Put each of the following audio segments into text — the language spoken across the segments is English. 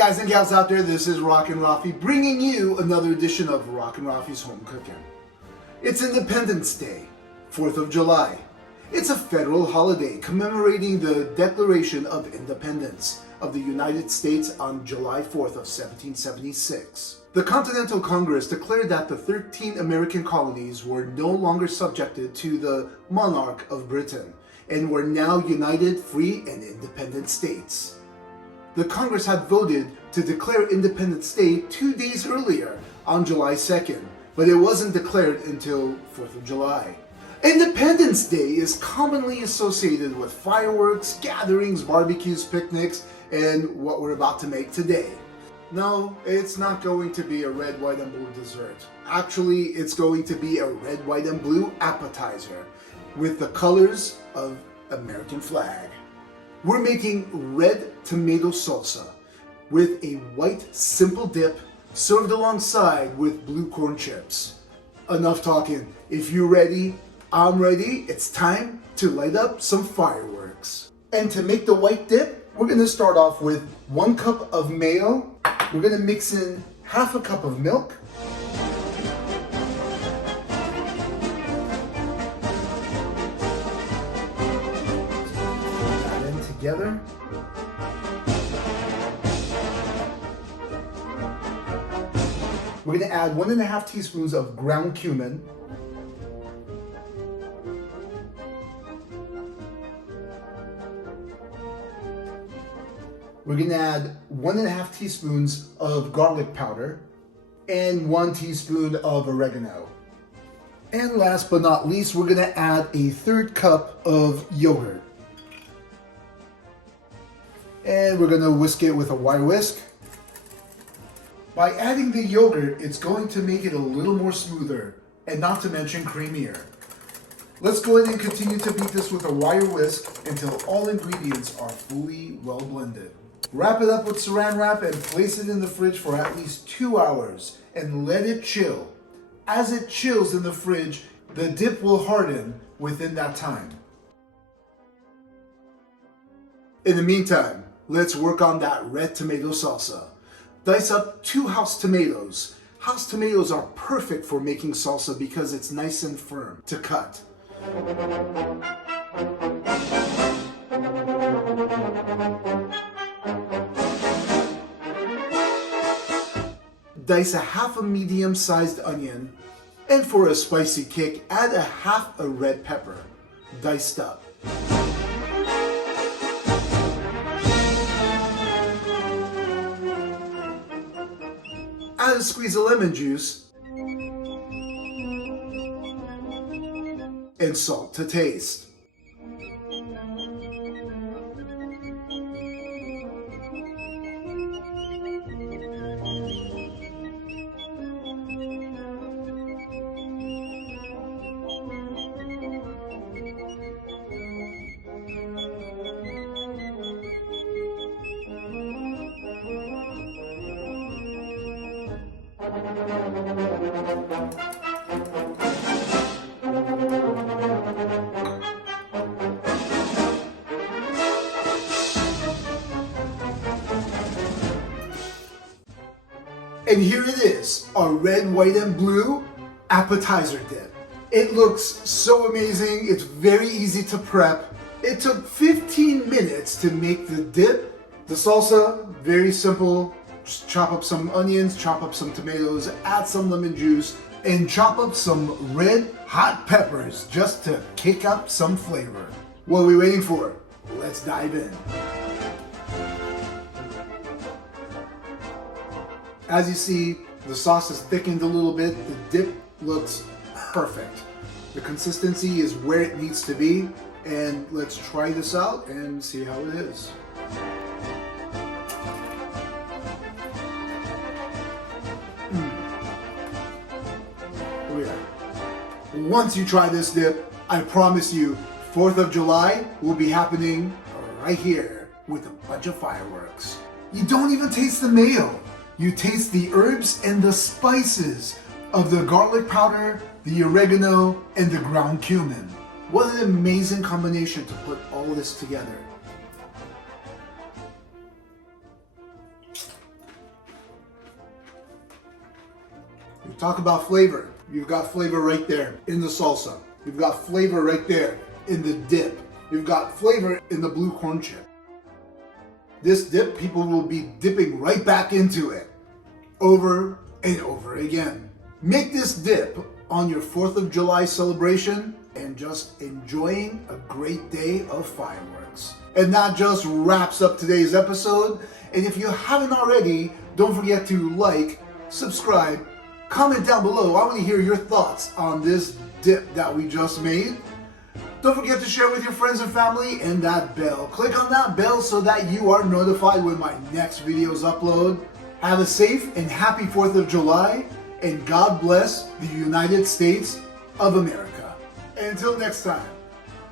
guys and gals out there, this is Rockin' Rafi bringing you another edition of Rockin' Rafi's Home Cooking. It's Independence Day, 4th of July. It's a federal holiday commemorating the Declaration of Independence of the United States on July 4th of 1776. The Continental Congress declared that the 13 American colonies were no longer subjected to the monarch of Britain and were now united, free, and independent states. The Congress had voted to declare Independence Day 2 days earlier, on July 2nd, but it wasn't declared until 4th of July. Independence Day is commonly associated with fireworks, gatherings, barbecues, picnics, and what we're about to make today. No, it's not going to be a red, white, and blue dessert. Actually, it's going to be a red, white, and blue appetizer with the colors of American flag. We're making red tomato salsa with a white simple dip served alongside with blue corn chips. Enough talking. If you're ready, I'm ready. It's time to light up some fireworks. And to make the white dip, we're gonna start off with 1 cup of mayo. We're gonna mix in half a cup of milk. Together. We're going to add 1.5 teaspoons of ground cumin. We're going to add 1.5 teaspoons of garlic powder and 1 teaspoon of oregano. And last but not least, we're going to add a 1/3 cup of yogurt. And we're going to whisk it with a wire whisk. By adding the yogurt, it's going to make it a little more smoother and not to mention creamier. Let's go ahead and continue to beat this with a wire whisk until all ingredients are fully well blended. Wrap it up with saran wrap and place it in the fridge for at least 2 hours and let it chill. As it chills in the fridge, the dip will harden within that time. In the meantime, let's work on that red tomato salsa. Dice up 2 house tomatoes. House tomatoes are perfect for making salsa because it's nice and firm to cut. Dice a half a medium-sized onion, and for a spicy kick, add a half a red pepper, diced up. Add a squeeze of lemon juice and salt to taste. And here it is, our red, white, and blue appetizer dip. It looks so amazing. It's very easy to prep. It took 15 minutes to make the dip. The salsa, very simple. Just chop up some onions, chop up some tomatoes, add some lemon juice, and chop up some red hot peppers just to kick up some flavor. What are we waiting for? Let's dive in. As you see, the sauce is thickened a little bit. The dip looks perfect. The consistency is where it needs to be. And let's try this out and see how it is. Oh yeah. Once you try this dip, I promise you, 4th of July will be happening right here with a bunch of fireworks. You don't even taste the mayo. You taste the herbs and the spices of the garlic powder, the oregano, and the ground cumin. What an amazing combination to put all this together. You talk about flavor. You've got flavor right there in the salsa. You've got flavor right there in the dip. You've got flavor in the blue corn chip. This dip, people will be dipping right back into it over and over again. Make this dip on your 4th of July celebration and just enjoying a great day of fireworks. And that just wraps up today's episode. And if you haven't already, don't forget to like, subscribe, comment down below. I want to hear your thoughts on this dip that we just made. Don't forget to share with your friends and family, and that bell. Click on that bell so that you are notified when my next videos upload. Have a safe and happy 4th of July, and God bless the United States of America. Until next time,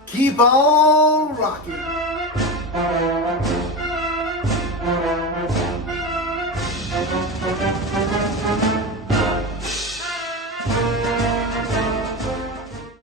keep on rocking.